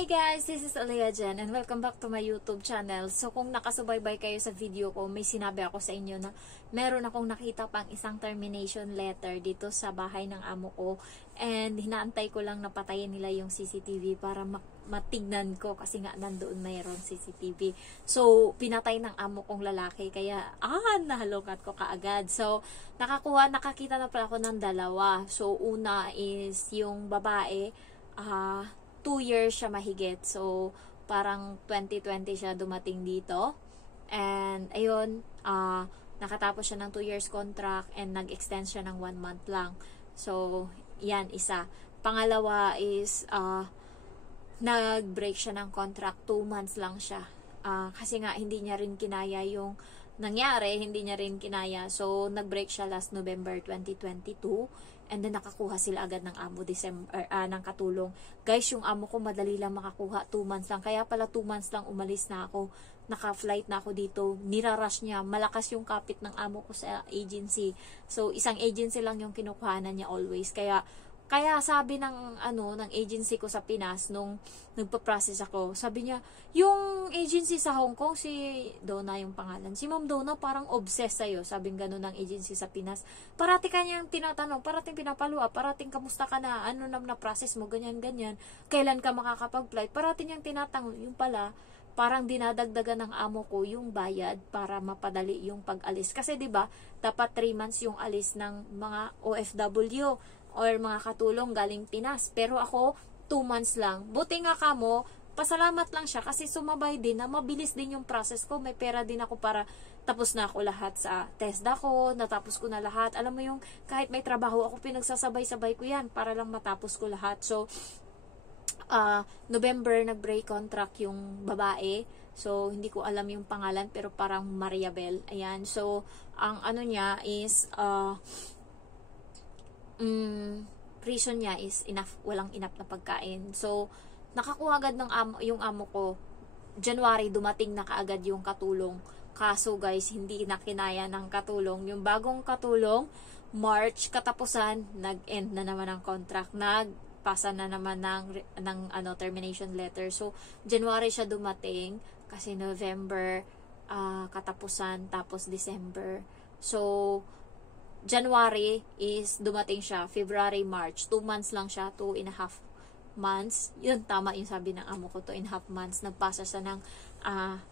Hi guys, this is Alea Jen and welcome back to my YouTube channel. So kung nakasubaybay kayo sa video ko, may sinabi ako sa inyo na meron akong nakita pang isang termination letter dito sa bahay ng amo ko. And hinaantay ko lang na patayin nila yung CCTV para matignan ko kasi nga nandoon mayroon CCTV. So pinatay ng amo kong lalaki kaya nahalungkat ko kaagad. So nakakita na pala ako ng dalawa. So una is yung babae, 2 years siya mahigit. So, parang 2020 siya dumating dito. And, ayun, nakatapos siya ng 2 years contract and nag-extend siya ng 1 month lang. So, yan, isa. Pangalawa is, nag-break siya ng contract, 2 months lang siya. Kasi nga, hindi niya rin kinaya yung nangyari, hindi niya rin kinaya. So, nag-break siya last November 2022. And then, nakakuha sila agad ng amo ng katulong. Guys, yung amo ko madali lang makakuha. 2 months lang. Kaya pala 2 months lang umalis na ako. Naka-flight na ako dito. Nirarush niya. Malakas yung kapit ng amo ko sa agency. So, isang agency lang yung kinukuhanan niya always. Kaya sabi ng agency ko sa Pinas nung nagpa-process ako, sabi niya, yung agency sa Hong Kong, si Donna yung pangalan. Si Ma'am Donna parang obsessed sa'yo, sabing gano'n ng agency sa Pinas. Parati kanyang tinatanong, parating pinapalua, parating kamusta ka na, ano na process mo, ganyan. Kailan ka makakapag-flight? Parating niyang tinatanong, yung pala, parang dinadagdagan ng amo ko yung bayad para mapadali yung pag-alis. Kasi 'di ba, dapat 3 months yung alis ng mga OFW or mga katulong galing Pinas. Pero ako, 2 months lang. Buti nga kamo, pasalamat lang siya kasi sumabay din na mabilis din yung process ko. May pera din ako para tapos na ako lahat sa TESDA ko, natapos ko na lahat. Alam mo yung kahit may trabaho ako, pinagsasabay-sabay ko yan para lang matapos ko lahat. So, November nag-break contract yung babae. So, hindi ko alam yung pangalan pero parang Mariabel. Ayan. So, ang ano niya is reason niya is walang enough na pagkain. So, nakakuha agad ng yung amo ko. January, dumating na kaagad yung katulong. Kaso guys, hindi na kinaya ng katulong. Yung bagong katulong, March, katapusan, nag-end na naman ang contract. Nagpasa na naman ng termination letter. So, January siya dumating, kasi November, katapusan, tapos December. So, January is dumating siya, February, March, 2 months lang siya, 2.5 months. Yun, tama yung sabi ng amo ko, 2.5 months. Nagpasa siya ng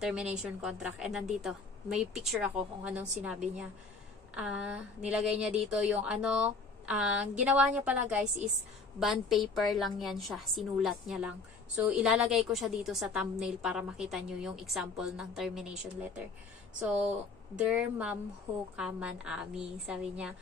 termination contract. And nandito, may picture ako kung anong sinabi niya. Nilagay niya dito yung ginawa niya pala guys is bond paper lang yan siya. Sinulat niya lang. So, ilalagay ko siya dito sa thumbnail para makita nyo yung example ng termination letter. So, Dear Ma'am Ho Kaman Ami, sabi niya,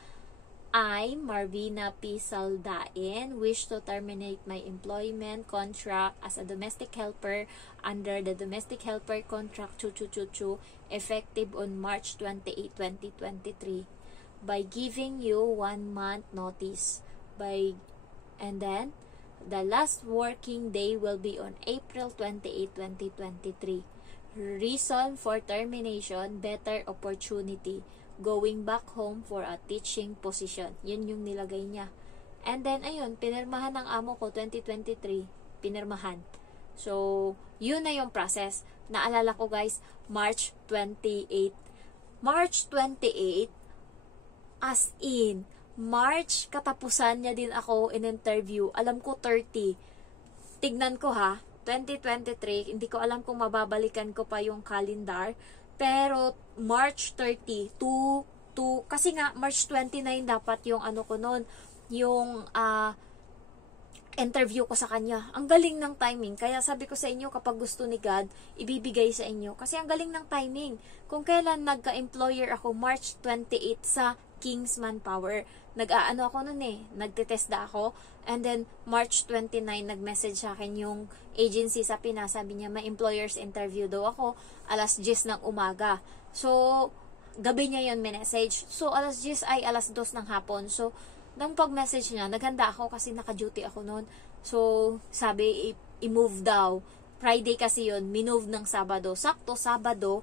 I, Marvina P. Saldain, wish to terminate my employment contract as a domestic helper under the Domestic Helper Contract 2222 effective on March 28, 2023 by giving you 1 month notice. And then, the last working day will be on April 28, 2023. Reason for termination, better opportunity. Going back home for a teaching position. Yun yung nilagay niya. And then, ayun, pinirmahan ng amo ko, 2023, pinirmahan. So, yun na yung process. Naalala ko guys, March 28. March 28, as in, March, katapusan niya din ako in interview. Alam ko 30. Tignan ko 2023, hindi ko alam kung mababalikan ko pa yung calendar. Pero, March 30, kasi nga, March 29 dapat yung ko noon, yung interview ko sa kanya. Ang galing ng timing. Kaya sabi ko sa inyo, kapag gusto ni God, ibibigay sa inyo. Kasi ang galing ng timing. Kung kailan nagka-employer ako, March 28 sa King's Manpower. Ako nun nagtetesda ako. And then, March 29, nag-message sa akin yung agency sa Pinas. Sabi niya, may employer's interview daw ako, alas 10 ng umaga. So, gabi niya yun message. So, alas 10 ay alas 2 ng hapon. So, nang pag-message niya, naghanda ako kasi naka-duty ako noon. So, sabi, i-move daw. Friday kasi yun, minove ng Sabado. Sakto, Sabado,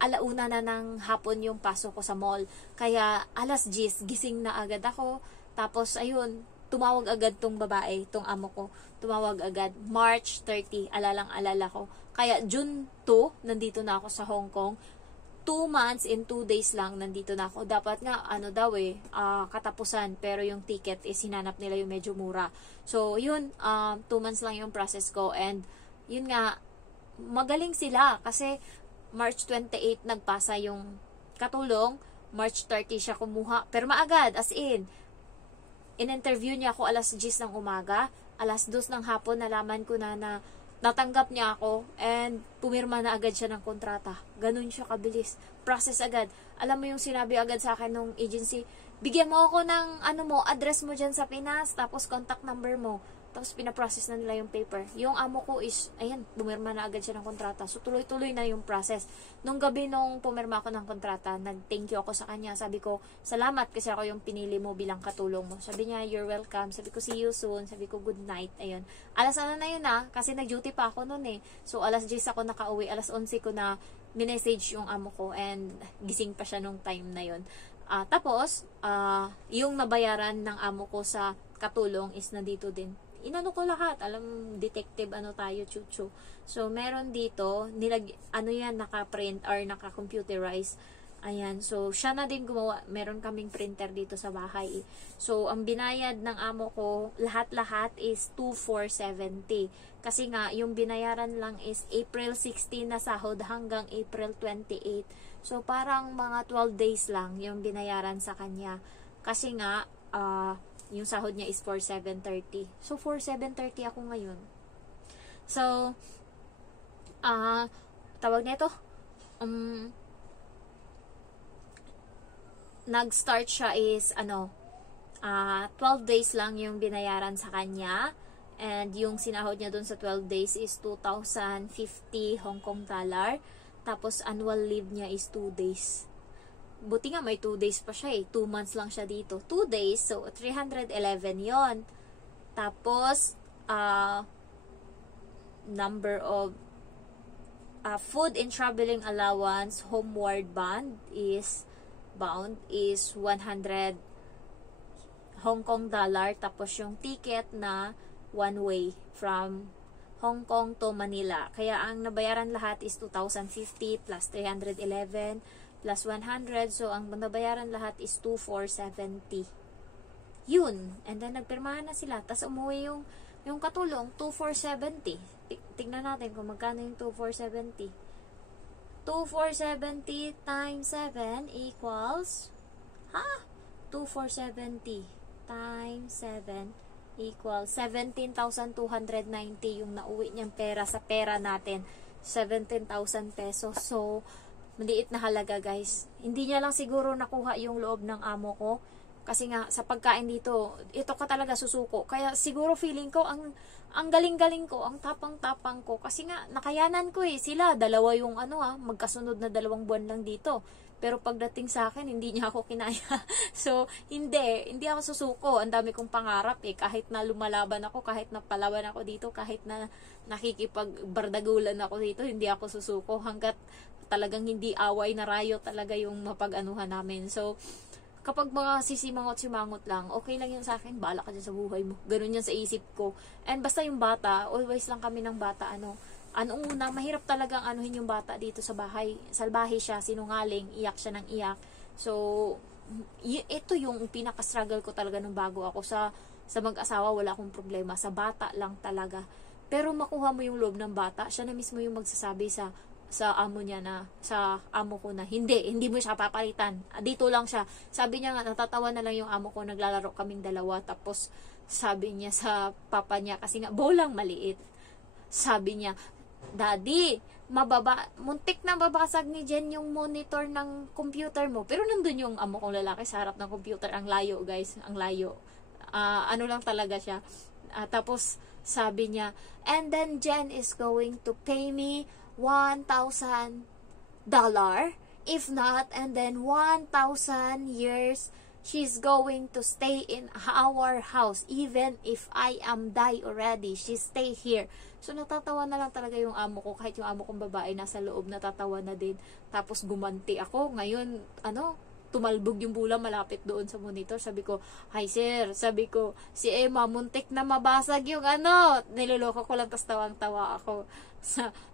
alauna na ng hapon yung pasok ko sa mall. Kaya, alas 10, gising na agad ako. Tapos, ayun, tumawag agad tong babae, tong amo ko. Tumawag agad. March 30, alalang-alala ko. Kaya June 2, nandito na ako sa Hong Kong. 2 months in 2 days lang nandito na ako. Dapat nga, katapusan. Pero yung ticket is hinanap nila yung medyo mura. So, yun, 2 months lang yung process ko. And, yun nga, magaling sila. Kasi, March 28 nagpasa yung katulong. March 30 siya kumuha. Pero maagad, as in-interview niya ako alas 10 ng umaga. Alas 2 ng hapon, nalaman ko na natanggap niya ako and pumirma na agad siya ng kontrata. Ganun siya kabilis. Process agad. Alam mo yung sinabi agad sa akin nung agency, bigyan mo ako ng address mo dyan sa Pinas, tapos contact number mo. Tapos pinaprocess na nila yung paper. Yung amo ko is, ayan, pumirma na agad siya ng kontrata. So tuloy-tuloy na yung process. Nung gabi nung pumirma ako ng kontrata, nag-thank you ako sa kanya. Sabi ko, salamat kasi ako yung pinili mo bilang katulong mo. Sabi niya, you're welcome. Sabi ko, see you soon. Sabi ko, good night. Ayun. Alas na yun kasi nag-duty pa ako noon eh. So alas 10 ako nakauwi. Alas 11 ko na minessage yung amo ko and gising pa siya nung time na yun. Tapos, yung nabayaran ng amo ko sa katulong is nandito din. Inano ko lahat. Alam, detective tayo, chuchu. So, meron dito, naka-print or naka-computerize. Ayan. So, siya na din gumawa. Meron kaming printer dito sa bahay. So, ang binayad ng amo ko, lahat-lahat is 2,470. Kasi nga, yung binayaran lang is April 16 na sahod hanggang April 28. So, parang mga 12 days lang yung binayaran sa kanya. Kasi nga, yung sahod niya is 4,730. So, 4,730 ako ngayon. So, tawag nito, nag-start siya is, 12 days lang yung binayaran sa kanya. And yung sinahod niya dun sa 12 days is 2,050 Hong Kong dollar. Tapos, annual leave niya is 2 days. Buti nga may 2 days pa siya 2 months lang siya dito. 2 days, so 311 yon. Tapos, number of food and traveling allowance, homeward bound is 100 Hong Kong dollar. Tapos yung ticket na one way from Hong Kong to Manila. Kaya ang nabayaran lahat is 2,050 plus 311 plus 100. So, ang nabayaran lahat is 2,470. Yun. And then, nagpirmahan na sila. Tapos, umuwi yung katulong, 2,470. Tignan natin kung magkano yung 2,470. 2,470 times 7 equals, 2,470 times 7 equals 17,290 yung nauwi niyang pera sa pera natin. 17,000 pesos. So, maliit na halaga guys. Hindi niya lang siguro nakuha yung loob ng amo ko. Kasi nga, sa pagkain dito, ito ka talaga susuko. Kaya siguro feeling ko, ang galing-galing ko, ang tapang-tapang ko. Kasi nga, nakayanan ko sila, dalawa yung magkasunod na 2 buwan lang dito. Pero pagdating sa akin, hindi niya ako kinaya. So, hindi ako susuko. Ang dami kong pangarap Kahit na lumalaban ako, kahit na palaban ako dito, kahit na nakikipagbardagulan ako dito, hindi ako susuko. Hanggat talagang hindi away na rayo talaga yung mapag-anuhan namin. So, kapag mga sisimangot-simangot lang, okay lang yun sa akin, bahala ka dyan sa buhay mo. Ganun yan sa isip ko. And basta yung bata, always lang kami ng bata, una, mahirap talagang anuhin yung bata dito sa bahay. Salbahe siya, sinungaling, iyak siya ng iyak. So, ito yung pinaka-struggle ko talaga nung bago ako. Sa mag-asawa, wala akong problema. Sa bata lang talaga. Pero makuha mo yung loob ng bata, siya na mismo yung magsasabi sa amo niya sa amo ko na hindi mo siya papalitan. Dito lang siya. Sabi niya nga, natatawa na lang yung amo ko, naglalaro kaming dalawa. Tapos, sabi niya sa papa niya, kasi nga, bolang maliit. Sabi niya, Daddy, muntik na babasag ni Jen yung monitor ng computer mo. Pero nandun yung amo kong lalaki sa harap ng computer. Ang layo, guys. Ang layo. Lang talaga siya. Tapos, sabi niya, and then Jen is going to pay me $1,000. If not, and then 1,000 years, she's going to stay in our house. Even if I am die already, she stay here. So, natatawa na lang talaga yung amo ko. Kahit yung amo kong babae nasa loob, natatawa na din. Tapos, gumanti ako. Ngayon, tumalbog yung bola malapit doon sa monitor. Sabi ko, "Hi sir," sabi ko, "si Emma, muntik na mabasag yung ano." Niloloko ko lang, tas tawang-tawa ako.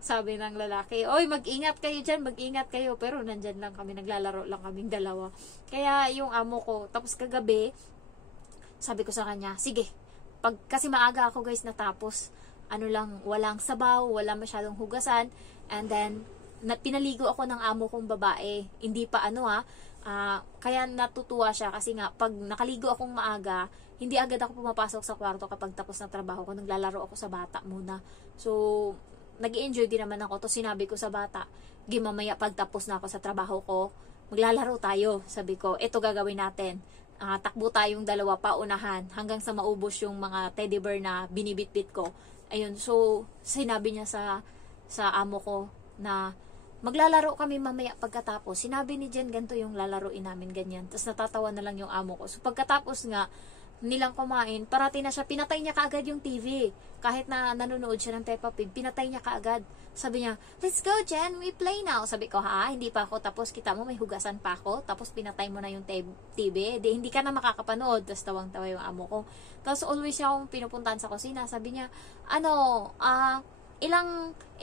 Sabi ng lalaki, "Oy, mag-ingat kayo dyan, mag-ingat kayo." Pero nandyan lang kami, naglalaro lang kaming dalawa. Kaya yung amo ko, tapos kagabi, sabi ko sa kanya, "Sige, kasi maaga ako guys natapos, ano lang, walang sabaw, wala masyadong hugasan, and then, pinaligo ako ng amo kong babae. Hindi pa kaya natutuwa siya kasi nga, pag nakaligo akong maaga, hindi agad ako pumapasok sa kwarto kapag tapos ng trabaho ko, naglalaro ako sa bata muna. So, nag-i-enjoy din naman ako. To sinabi ko sa bata, mamaya pagtapos na ako sa trabaho ko, maglalaro tayo. Sabi ko, ito gagawin natin. Takbo tayong dalawa paunahan hanggang sa maubos yung mga teddy bear na binibitbit ko. Ayun, so sinabi niya sa amo ko na maglalaro kami mamaya pagkatapos. Sinabi ni Jen, ganito yung lalaroin namin, ganyan. Tapos natatawa na lang yung amo ko. So pagkatapos nga nilang kumain, parati na siya, pinatay niya kaagad yung TV. Kahit na nanonood siya ng Peppa Pig, pinatay niya kaagad. Sabi niya, "Let's go Jen, we play now." Sabi ko, "Hindi pa ako tapos, kita mo may hugasan pa ako, tapos pinatay mo na yung TV. Di, hindi ka na makakapanood." Tapos tawang-tawa yung amo ko. Tapos always siya akong pinupuntahan sa kusina. Sabi niya,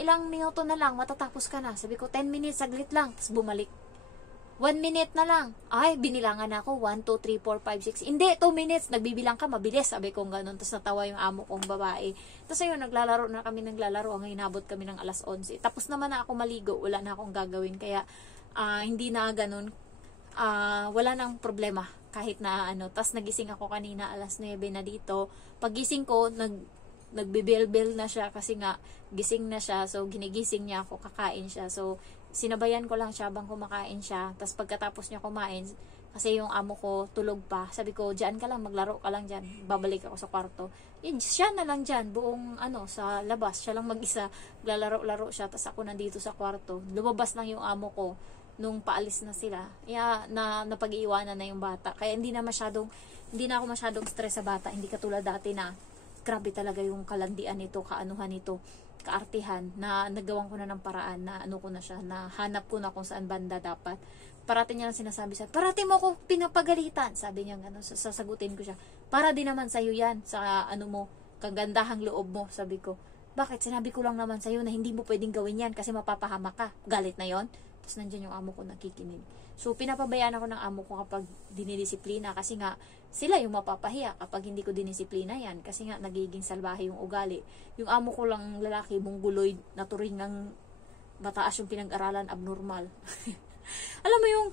ilang minuto na lang, matatapos ka na." Sabi ko, 10 minutes, saglit lang. Tapos bumalik. 1 minute na lang. Ay, binilangan na ako. 1, 2, 3, 4, 5, 6. Hindi, 2 minutes. Nagbibilang ka, mabilis. Sabi ko ganun. Tapos natawa yung amo kong babae. Tapos ayun, naglalaro na kami ng lalaro. Ang inabot kami ng alas 11. Tapos naman na ako maligo. Wala na akong gagawin. Kaya, hindi na ganun. Wala nang problema. Kahit na Tapos nagising ako kanina, alas 9 na dito. Pagising ko, nagbibel-bel na siya kasi nga gising na siya. So, ginigising niya ako, kakain siya. So, sinabayan ko lang siya habang kumakain siya. Tapos pagkatapos niya kumain, kasi yung amo ko tulog pa, sabi ko, "Diyan ka lang, maglaro ka lang dyan." Babalik ako sa kwarto. Siya na lang dyan, buong sa labas. Siya lang mag-isa, lalaro-laro siya. Tapos ako nandito sa kwarto. Lumabas lang yung amo ko nung paalis na sila. Kaya napag-iiwanan na yung bata. Kaya hindi na ako masyadong stress sa bata. Hindi katulad dati na grabe talaga yung kalandian nito, kaanuhan nito, kaartihan, na nagawang ko na ng paraan na ko na siya, na hanap ko na kung saan banda dapat. Parati niya lang sinasabi sa, "Parati mo ako pinapagalitan." Sabi niya sasagutin ko siya, "Para din naman sa'yo yan, sa mo, kagandahang loob mo." Sabi ko, "Bakit? Sinabi ko lang naman sa'yo na hindi mo pwedeng gawin yan kasi mapapahamak ka." Galit na yon. Tapos nandiyan yung amo ko nakikinig. So, pinapabayaan ako ng amo ko kapag dinidisiplina kasi nga, sila yung mapapahiya kapag hindi ko dinisiplina yan kasi nga nagiging salbahe yung ugali. Yung amo ko lang lalaki, mongguloid, naturingang mataas yung pinag-aralan, abnormal. Alam mo yung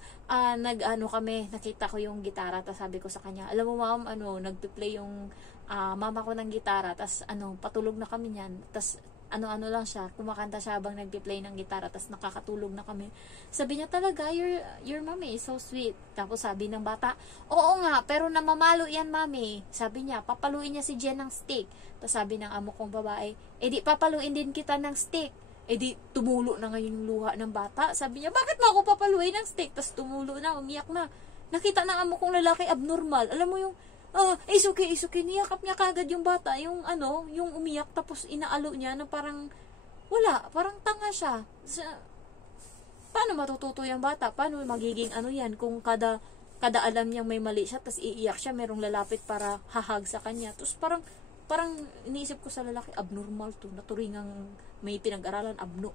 kami, nakita ko yung gitara, tapos sabi ko sa kanya, "Alam mo ma'am, nagpe-play yung mama ko ng gitara, tapos patulog na kami niyan." Tapos lang siya, kumakanta siya habang nagpe-play ng gitara, tapos nakakatulog na kami. Sabi niya, "Talaga, your mommy is so sweet." Tapos sabi ng bata, "Oo nga, pero namamalo yan mami." Sabi niya, "Papaluin niya si Jen ng stick." Tapos sabi ng amo kong babae, "Di papaluin din kita ng stick." Di tumulo na ngayon yung luha ng bata. Sabi niya, "Bakit mo ako papaluin ng stick?" Tapos tumulo na, umiyak na. Nakita ng amo kong lalaki, abnormal. Alam mo yung it's okay. Niyakap niya kagad yung bata, yung yung umiyak, tapos inaalo niya na parang parang tanga siya. Paano matututo yung bata? Paano magiging yan kung kada alam niyang may mali siya, tapos iiyak siya, merong lalapit para hahag sa kanya. Tapos parang iniisip ko sa lalaki, abnormal to, naturingang may pinag-aralan, abno.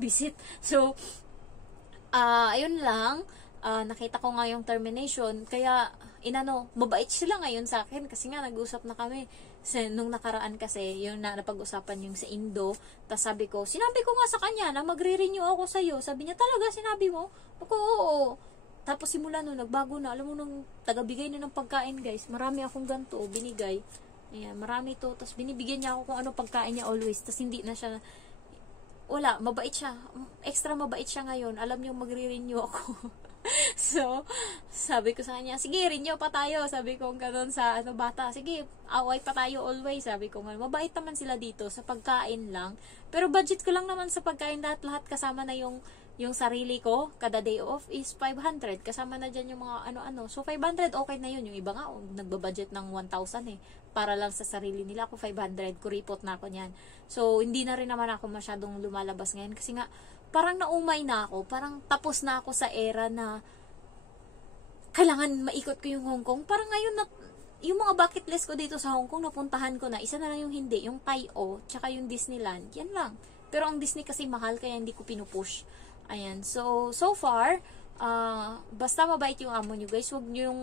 Bisit. So, ayun lang. Nakita ko nga yung termination, kaya mabait sila ngayon sa akin kasi nga nag-usap na kami. Nung nakaraan kasi, yung napag-usapan yung sa Indo, tapos sinabi ko nga sa kanya na magre-renew ako sa'yo. Sabi niya, "Talaga, sinabi mo?" Ako, "Oo." Tapos simula nun, nagbago na. Alam mo, nung tagabigay na ng pagkain, guys, marami akong ganito, binigay. Ayan, marami to. Tapos binibigyan niya ako kung ano pagkain niya always. Tapos hindi na siya, mabait siya. Extra mabait siya ngayon. Alam niyo, magre-renew ako. So, sabi ko sa kanya, "Sige, renew pa tayo." Sabi ko gano'n sa bata. "Sige, away pa tayo always." Sabi ko nga, mabait naman sila dito sa pagkain lang. Pero budget ko lang naman sa pagkain, lahat kasama na yung sarili ko, kada day off is 500. Kasama na dyan yung mga So, 500, okay na yun. Yung iba nga, nagbabudget ng 1,000 para lang sa sarili nila. Ako 500, kuripot na ako niyan. So, hindi na rin naman ako masyadong lumalabas ngayon kasi nga, parang naumay na ako. Parang tapos na ako sa era na kailangan maikot ko yung Hong Kong. Parang ngayon na, yung mga bucket list ko dito sa Hong Kong, napuntahan ko na. Isa na lang yung hindi, yung Tai-O, tsaka yung Disneyland. Yan lang. Pero ang Disney kasi mahal, kaya hindi ko pinupush. Ayan. So far, basta mabait yung amo nyo, guys. Huwag nyo yung,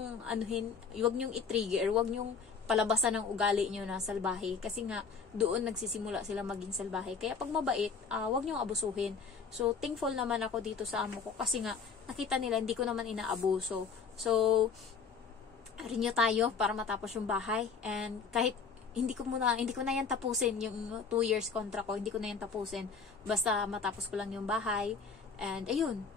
huwag nyo i-trigger, huwag nyo palabasan ng ugali nyo na salbahe. Kasi nga, doon nagsisimula sila maging salbahe. Kaya pag mabait, huwag nyo abusuhin. So, thankful naman ako dito sa amo ko. Kasi nga, nakita nila, hindi ko naman inaabuso. So, renew tayo para matapos yung bahay. And kahit hindi ko na yan tapusin yung 2 years contract ko, hindi ko na yan tapusin. Basta matapos ko lang yung bahay. And ayun,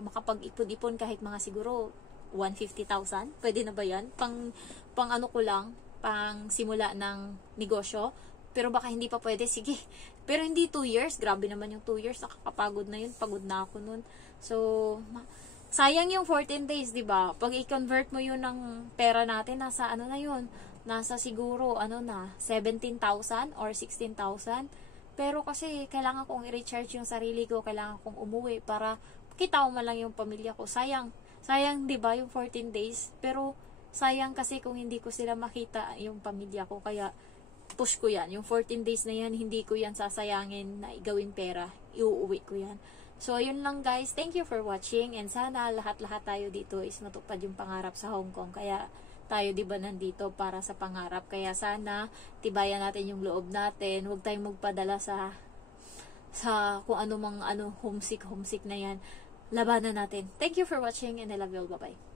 makapag-ipon-ipon kahit mga siguro 150,000. Pwede na ba yan? Pang ano ko lang, pang simula ng negosyo. Pero baka hindi pa pwede, sige. Pero hindi 2 years, grabe naman yung 2 years, nakakapagod na yun, pagod na ako nun. So, sayang yung 14 days, 'di ba? Pag i-convert mo yun ng pera natin, nasa ano na yun? Nasa siguro 17,000 or 16,000. Pero kasi kailangan kong i-recharge yung sarili ko, kailangan kong umuwi para kita ko man lang yung pamilya ko. Sayang 'di ba yung 14 days? Pero sayang kasi kung hindi ko sila makita yung pamilya ko, kaya push ko yan. Yung 14 days na yan, hindi ko yan sasayangin na igawin pera. Iuuwi ko yan. So, yun lang guys. Thank you for watching. And sana lahat-lahat tayo dito is matupad yung pangarap sa Hong Kong. Kaya tayo diba nandito para sa pangarap. Kaya sana tibayan natin yung loob natin. Huwag tayong magpadala sa kung homesick na yan. Labanan natin. Thank you for watching and I love you all. Bye-bye.